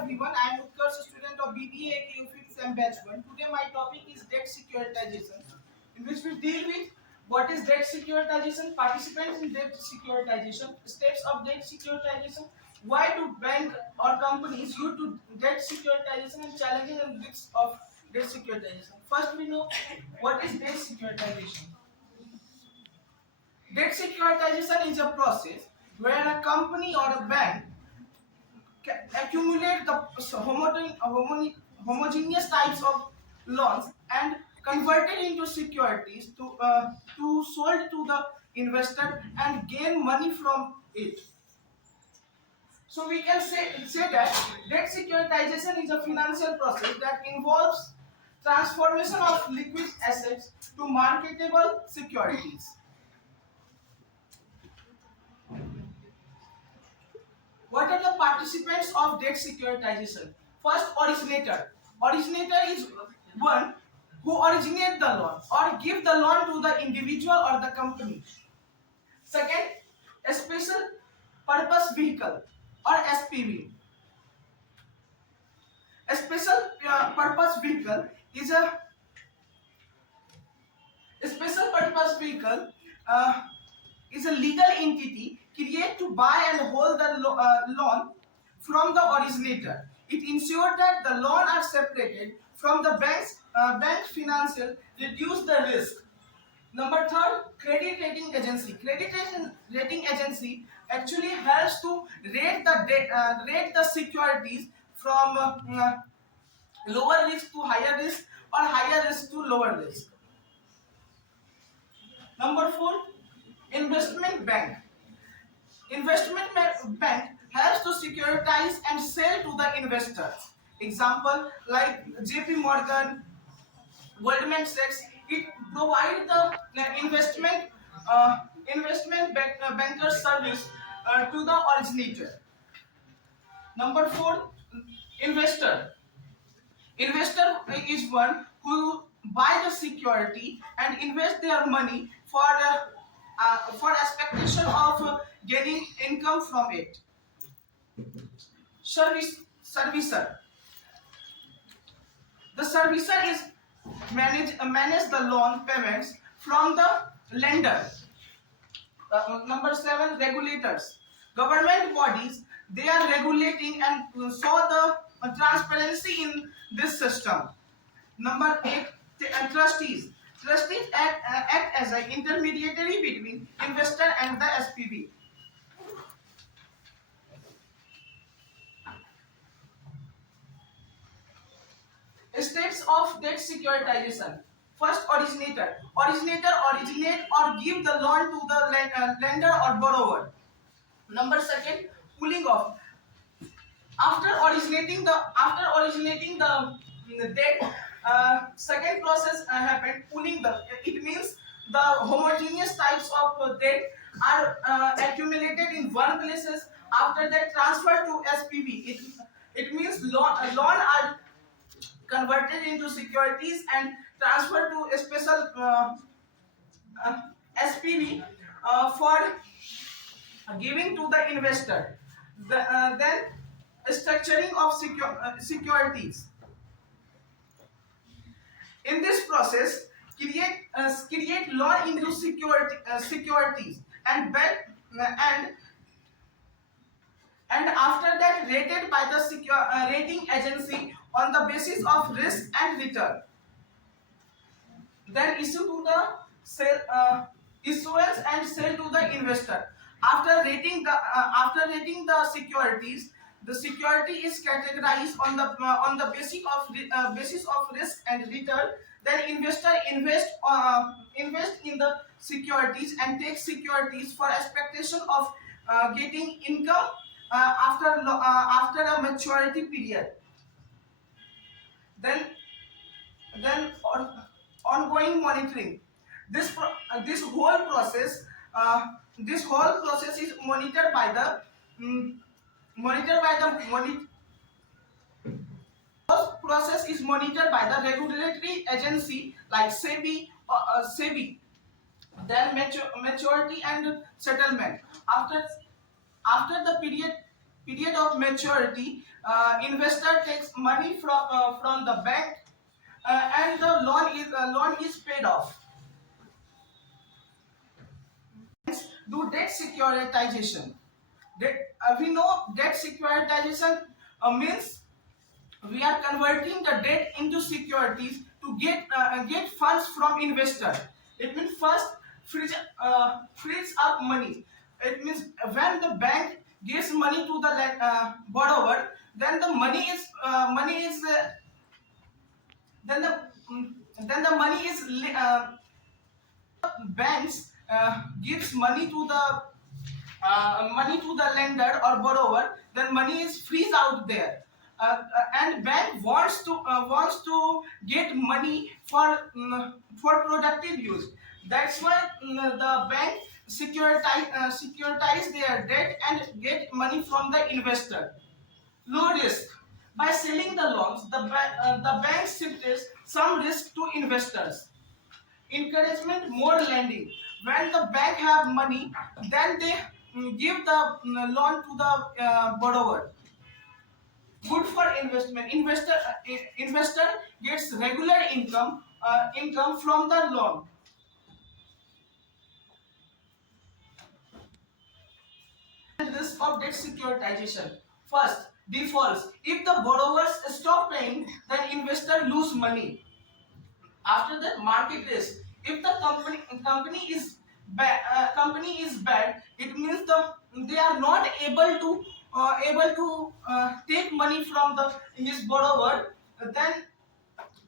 everyone. I am Utkarsh, student of BBA AKU 5th Sem Batch 1. Today my topic is debt securitization, in which we deal with what is debt securitization, participants in debt securitization, steps of debt securitization, why do bank or companies use to debt securitization, and challenges and risks of debt securitization. First, we know what is debt securitization. Debt securitization is a process where a company or a bank accumulate the homogeneous types of loans and convert it into securities to sold to the investor and gain money from it. So we can say that debt securitization is a financial process that involves transformation of liquid assets to marketable securities. What are the participants of debt securitization? First, originator. Originator is one who originate the loan or give the loan to the individual or the company. Second, a special purpose vehicle or SPV. A special purpose vehicle is a special purpose vehicle is a legal entity created to buy and hold the loan from the originator. It ensures that the loan are separated from the bank financial, reduce the risk. Number third, credit rating agency. Credit rating agency actually helps to rate the securities from lower risk to higher risk or higher risk to lower risk. Number four, investment bank. Investment bank helps to securitize and sell to the investor. Example like JP Morgan, Goldman Sachs. It provides the banker service to the originator. Number four, investor. Investor is one who buy the security and invest their money for expectation of getting income from it. Servicer. The servicer is manage the loan payments from the lender. Number seven, regulators. Government bodies, they are regulating and saw the transparency in this system. Number eight, trustees. Trustees act as an intermediary between investor and the SPV. Steps of debt securitization. First, originator. Originator originate or give the loan to the lender or borrower. Number second, pooling off. After originating the debt, second process happened, pooling the. It means the homogeneous types of debt are accumulated in one places. After that, transfer to SPV. It means loan are converted into securities and transferred to a special SPV for giving to the investor. Then structuring of securities. In this process, create loan into securities and after that rated by the rating agency on the basis of risk and return. Then issue to the issuance and sell to the investor. After rating the securities, the security is categorized on the basis of risk and return. Then investor invest in the securities and take securities for expectation of getting income after a maturity period. Then ongoing monitoring. This whole process is monitored by the process is monitored by the regulatory agency like SEBI. Then maturity and settlement. After the period of maturity, investor takes money from the bank, and the loan is paid off. Do debt securitization. We know debt securitization means we are converting the debt into securities to get funds from investor. It means first frees up money. It means when the bank gives money to the borrower, then the money is then the mm, then the money is banks gives money to the lender or borrower, then money is freeze out there. And bank wants to get money for productive use. That's why the bank securitize their debt and get money from the investor. Low risk. By selling the loans, the bank shifts some risk to investors. Encouragement more lending. When the bank have money, then they give the loan to the borrower. Good for investment. Investor gets regular income from the loan. Risk of debt securitization. First, defaults. If the borrowers stop paying, then investor lose money. After that, market risk. If the company is bad, it means they are not able to take money from his borrower. Then